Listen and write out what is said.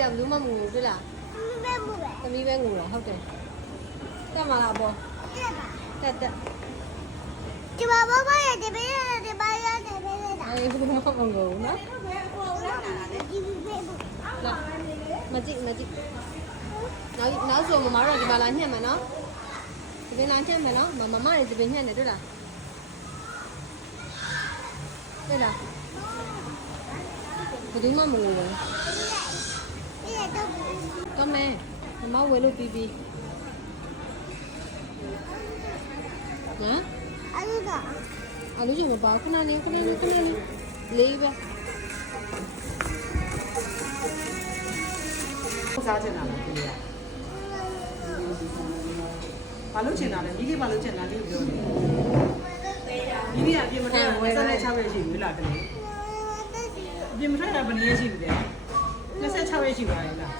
တာဘယ်သူမှမငိုဘူးတွေ့လားသမီးပဲငိုတာဟုတ်တယ်တက်မလားပေါ့တက်ဒီဘာဘာဘာရဲ့ဒီဘေးရဲ့ဒီဘာရဲ့ဒီဘေးရဲ့ဒါ အေးဘယ်သူမှမငိုဘူးနော်လာမကြည့်နောက်ဆိုမမတို့ဒီမှာလာညှက်မယ်နော်ဒီပင်လာညှက်မယ်နော်မမတွေဒီပင်ညှက်နေတွေ့လားတွေ့လားဘယ်သူမှမငိုဘူးတော့မယ်မမဝယ်လို့ပြီးပြီနော်အဲ့ဒါအလူကြီးမပါခဏလေးလေးပဲစားချင်တာလားဒီနေ့ဘာလို့ချင်တာလဲမိလေးဘာလို့ချင်တာလဲပြောနေမိလေးကအပြင်မထွက်ဝယ်စားနဲ့6ရက်ရှိပြီလားကလေးအပြင်မထွက်တာဘယ်နည်းရှိပြီလဲ26ရက်ရှိပါရဲ့လား